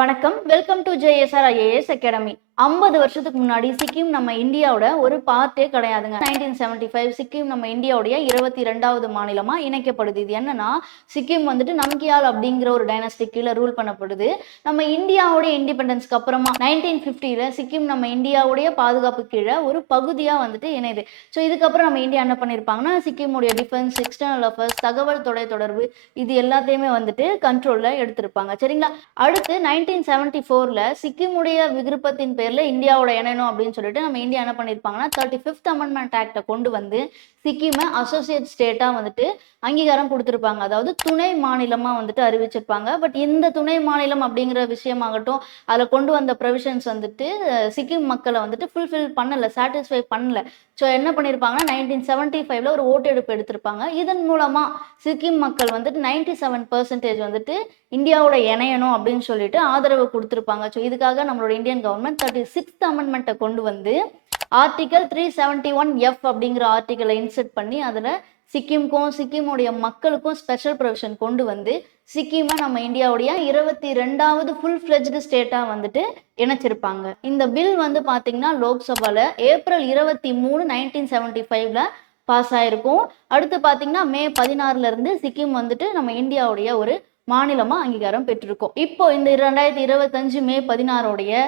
வணக்கம். Welcome to JSR IAS academy. 50 வருஷத்துக்கு முன்னாடி சிக்கிம் நம்ம இந்தியாவோட ஒரு பார்ட்டே கிடையாதுங்க. 1975 சிக்கிம் நம்ம இந்தியாவுடைய 22வது மாநிலமா இணைக்கப்படுது. இது என்னன்னா, சிக்கிம் வந்துட்டு நம்கியால் அப்படிங்கிற ஒரு டைனஸ்டி கீழ ரூல் பண்ணப்படுது. நம்ம இந்தியாவுடைய இண்டிபெண்டன்ஸ்க்கு அப்புறமா 1950ல சிக்கிம் நம்ம இந்தியாவுடைய பாதுகாப்பு கீழ ஒரு பகுதியா வந்துட்டு இணையுது. ஸோ இதுக்கப்புறம் நம்ம இந்தியா என்ன பண்ணியிருப்பாங்கன்னா, சிக்கிமுடைய டிஃபென்ஸ், எக்ஸ்டர்னல் அஃபேர்ஸ், தகவல் தொடர்பு இது எல்லாத்தையுமே வந்துட்டு கண்ட்ரோல்ல எடுத்திருப்பாங்க. சரிங்களா? அடுத்து 1974ல சிக்கிமுடைய விருப்பத்தின் பேர்ல இந்தியாவோட இணையணும் அப்படின்னு சொல்லிட்டு நம்ம இந்தியா என்ன பண்ணியிருப்பாங்கன்னா 35th அமெண்ட்மெண்ட் ஆக்டை கொண்டு வந்து சிக்கிமை அசோசியேட் ஸ்டேட்டா வந்துட்டு அங்கீகாரம் கொடுத்துருப்பாங்க. அதாவது துணை மாநிலமா வந்துட்டு அறிவிச்சிருப்பாங்க. பட் இந்த துணை மாநிலம் அப்படிங்கிற விஷயமாகட்டும், அதில் கொண்டு வந்த ப்ரொவிஷன்ஸ் வந்துட்டு சிக்கிம் மக்களை வந்துட்டு ஃபுல்ஃபில் பண்ணல, சாட்டிஸ்ஃபை பண்ணல. ஸோ என்ன பண்ணியிருப்பாங்கன்னா 1975ல ஒரு ஓட்டெடுப்பு எடுத்திருப்பாங்க. இதன் மூலமா சிக்கிம் மக்கள் வந்துட்டு 97% வந்துட்டு இந்தியாவோட இணையணும் அப்படின்னு சொல்லிட்டு ஆதரவு கொடுத்துருப்பாங்க. ஸோ இதுக்காக நம்மளோட இந்தியன் கவர்மெண்ட் 36th அமெண்ட்மெண்ட்டை கொண்டு வந்து ஆர்டிகல் 371F அப்படிங்கிற ஆர்டிகலை இன்செர்ட் பண்ணி அதில் சிக்கிமுடைய மக்களுக்கும் ஸ்பெஷல் ப்ரொவிஷன் கொண்டு வந்து சிக்கிமை நம்ம இந்தியாவுடைய 22வது ஃபுல் ஃப்ளெஜ்டு ஸ்டேட்டாக வந்துட்டு இணைச்சிருப்பாங்க. இந்த பில் வந்து பார்த்தீங்கன்னா லோக்சபாவில் ஏப்ரல் 23, 1975ல பாஸ் ஆயிருக்கும். அடுத்து பார்த்தீங்கன்னா மே 16ல இருந்து சிக்கிம் வந்துட்டு நம்ம இந்தியாவுடைய ஒரு மாநிலமா அங்கீகாரம் பெற்றிருக்கோம். இப்போ இந்த 2025 மே 16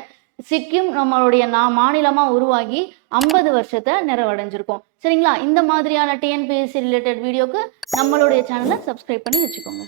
சிக்கிம் நம்மளுடைய மாநிலமா உருவாகி 50 வருஷத்தை நிறைவடைஞ்சிருக்கோம். சரிங்களா? இந்த மாதிரியான டிஎன்பிஎஸ்சி ரிலேட்டட் வீடியோக்கு நம்மளுடைய சேனலை சப்ஸ்கிரைப் பண்ணி வச்சுக்கோங்க.